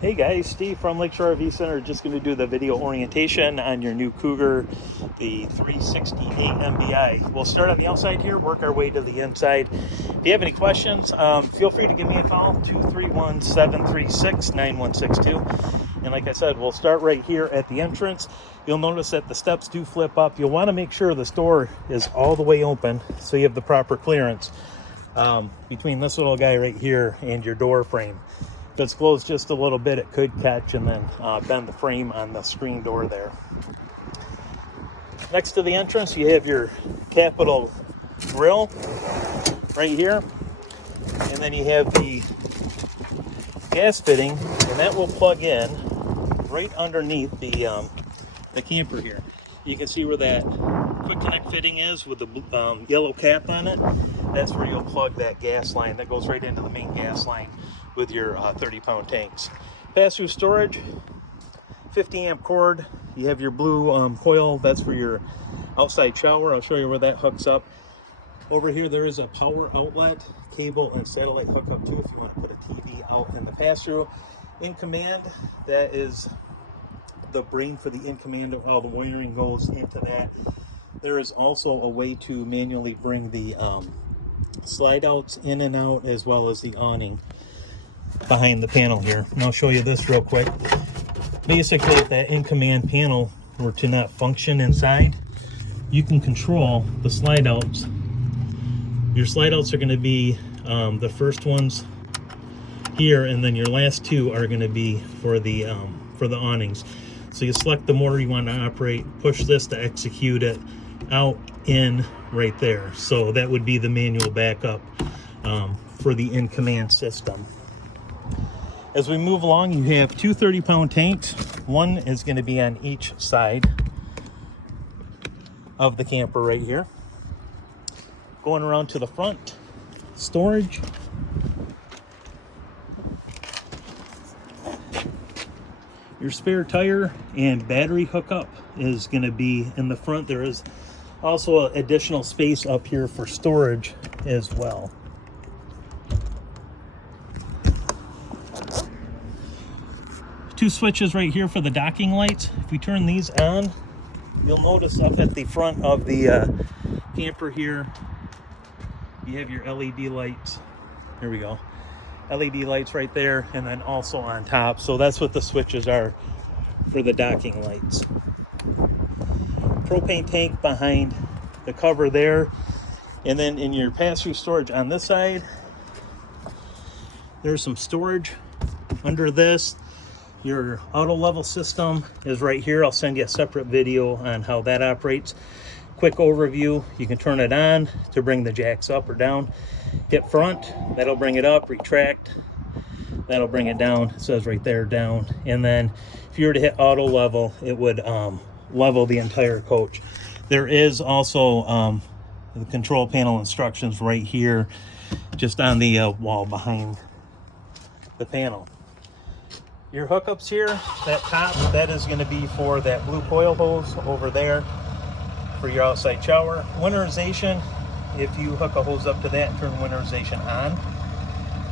Hey guys, Steve from Lakeshore RV Center. Just going to do the video orientation on your new Cougar, the 368 MBI. We'll start on the outside here, work our way to the inside. If you have any questions, feel free to give me a call, 231-736-9162. And like I said, we'll start right here at the entrance. You'll notice that the steps do flip up. You'll want to make sure this door is all the way open so you have the proper clearance between this little guy right here and your door frame. If it's closed just a little bit, it could catch and then bend the frame on the screen door there. Next to the entrance, you have your capital grill right here. And then you have the gas fitting, and that will plug in right underneath the camper here. You can see where that quick connect fitting is with the yellow cap on it. That's where you'll plug that gas line that goes right into the main gas line with your 30-pound tanks. Pass-through storage, 50 amp cord. You have your blue coil, that's for your outside shower. I'll show you where that hooks up. Over here there is a power outlet, cable and satellite hookup too if you want to put a TV out in the pass-through. In command, that is the brain for the in command of all the wiring goes into that. There is also a way to manually bring the slide outs in and out, as well as the awning behind the panel here. And I'll show you this real quick. Basically, if that in command panel were to not function inside, you can control the slide outs. Your slide outs are going to be the first ones here, and then your last two are going to be for the awnings. So you select the motor you want to operate, push this to execute it, out, in, right there. So that would be the manual backup for the in command system. As we move along, you have two 30-pound tanks. One is going to be on each side of the camper right here. Going around to the front, storage. Your spare tire and battery hookup is going to be in the front. There is also additional space up here for storage as well. Two switches right here for the docking lights. If we turn these on, you'll notice up at the front of the camper here, you have your LED lights. Here we go. LED lights right there, and then also on top. So that's what the switches are for the docking lights. Propane tank behind the cover there. And then in your pass-through storage on this side, there's some storage under this. Your auto level system is right here. I'll send you a separate video on how that operates. Quick overview, you can turn it on to bring the jacks up or down. Hit front, that'll bring it up. Retract, that'll bring it down. It says right there, down. And then if you were to hit auto level, it would level the entire coach. There is also the control panel instructions right here, just on the wall behind the panel. Your hookups here, that top, that is going to be for that blue coil hose over there for your outside shower. Winterization, if you hook a hose up to that and turn winterization on,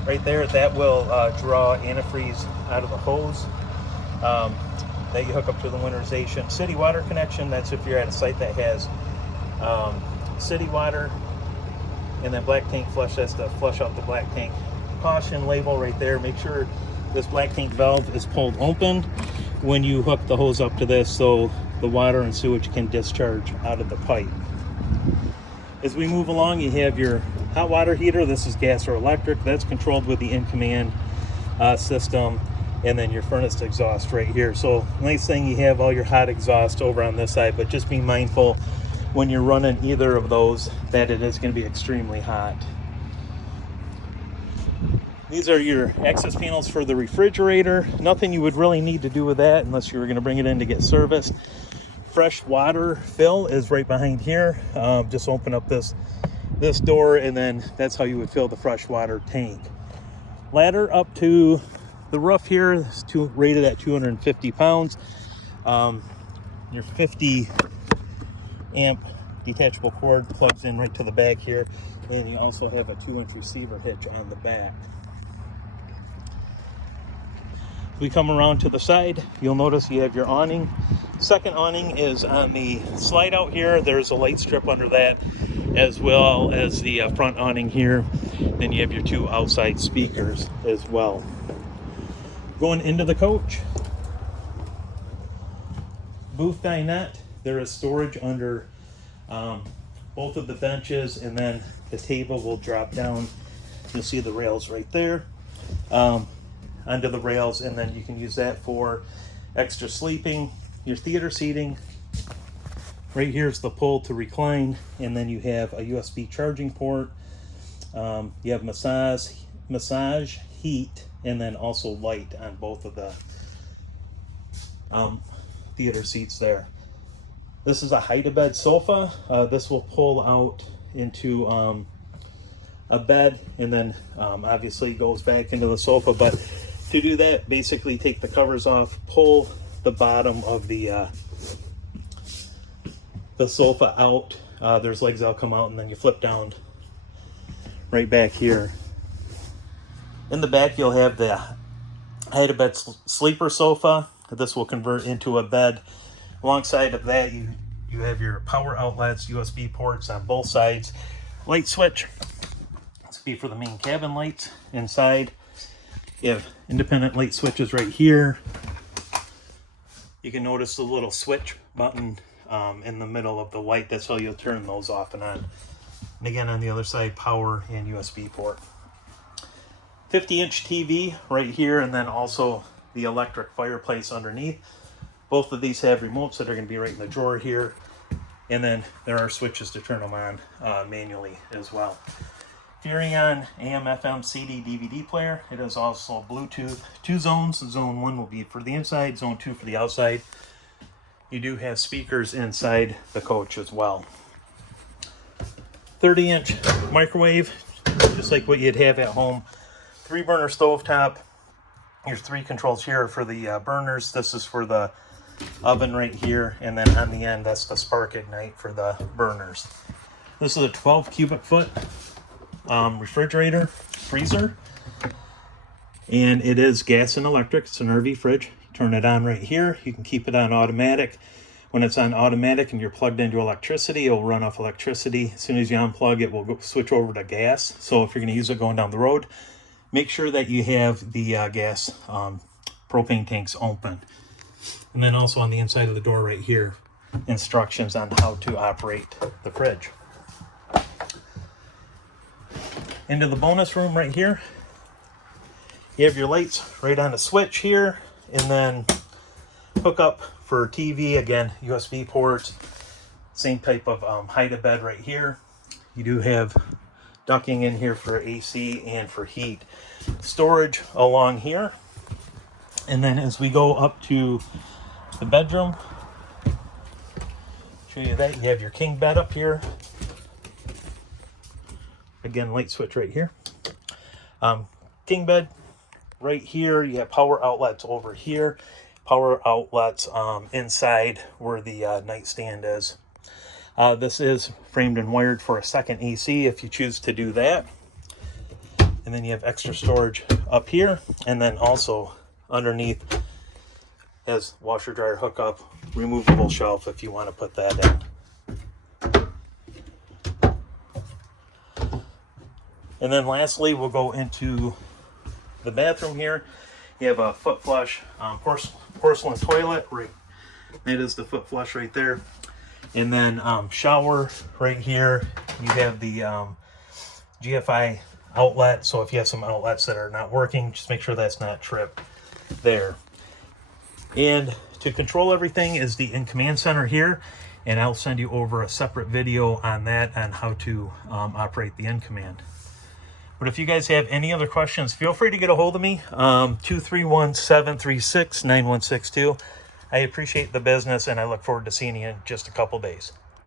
right there, that will draw antifreeze out of the hose that you hook up to the winterization. City water connection, that's if you're at a site that has city water. And then black tank flush, that's to flush out the black tank. Caution label right there, make sure this black tank valve is pulled open when you hook the hose up to this, so the water and sewage can discharge out of the pipe. As we move along, you have your hot water heater. This is gas or electric. That's controlled with the in-command system. And then your furnace exhaust right here. So nice thing, you have all your hot exhaust over on this side, but just be mindful when you're running either of those that it is going to be extremely hot. These are your access panels for the refrigerator. Nothing you would really need to do with that unless you were going to bring it in to get serviced. Fresh water fill is right behind here. Just open up this door, and then that's how you would fill the fresh water tank. Ladder up to the roof here is rated at 250 pounds. Your 50 amp detachable cord plugs in right to the back here, and you also have a 2-inch receiver hitch on the back. We come around to the side, you'll notice you have your awning. Second awning is on the slide out here. There's a light strip under that, as well as the front awning here. Then you have your two outside speakers as well. Going into the coach, booth dinette. There is storage under both of the benches, and then the table will drop down. You'll see the rails right there. Onto the rails, and then you can use that for extra sleeping, your theater seating. Right here is the pull to recline, and then you have a USB charging port. You have massage, heat, and then also light on both of the theater seats there. This is a hide-a-bed sofa. This will pull out into a bed, and then obviously goes back into the sofa. But to do that, basically take the covers off, pull the bottom of the sofa out. There's legs that'll come out, and then you flip down right back here. In the back, you'll have the hide-a-bed sleeper sofa. This will convert into a bed. Alongside of that, you have your power outlets, USB ports on both sides. Light switch. This will be for the main cabin lights inside. You have independent light switches right here. You can notice the little switch button in the middle of the light. That's how you'll turn those off and on. And again, on the other side, power and USB port. 50-inch TV right here, and then also the electric fireplace underneath. Both of these have remotes that are going to be right in the drawer here. And then there are switches to turn them on manually as well. Furrion AM, FM, CD, DVD player. It is also Bluetooth. 2 zones. Zone 1 will be for the inside, Zone 2 for the outside. You do have speakers inside the coach as well. 30-inch microwave, just like what you'd have at home. 3-burner stovetop. Here's 3 controls here for the burners. This is for the oven right here, and then on the end, that's the spark ignite for the burners. This is a 12 cubic foot refrigerator, freezer, and it is gas and electric. It's an RV fridge. You turn it on right here. You can keep it on automatic. When it's on automatic and you're plugged into electricity, it will run off electricity. As soon as you unplug it, will switch over to gas. So if you're going to use it going down the road, make sure that you have the gas propane tanks open. And then also on the inside of the door right here, instructions on how to operate the fridge. Into the bonus room right here, you have your lights right on the switch here, and then hook up for TV, again, USB ports, same type of hide-a-bed right here. You do have ducting in here for AC and for heat. Storage along here. And then as we go up to the bedroom, show you that, you have your king bed up here. Again, light switch right here. King bed right here. You have power outlets over here. Power outlets inside where the nightstand is. This is framed and wired for a second AC if you choose to do that. And then you have extra storage up here, and then also underneath has washer dryer hookup, removable shelf if you want to put that in. And then lastly, we'll go into the bathroom here. You have a foot flush porcelain toilet. Right, that is the foot flush right there. And then shower right here. You have the GFI outlet. So if you have some outlets that are not working, just make sure that's not tripped there. And to control everything is the in-command center here. And I'll send you over a separate video on that, on how to operate the in-command. But if you guys have any other questions, feel free to get a hold of me, 231-736-9162. I appreciate the business, and I look forward to seeing you in just a couple days.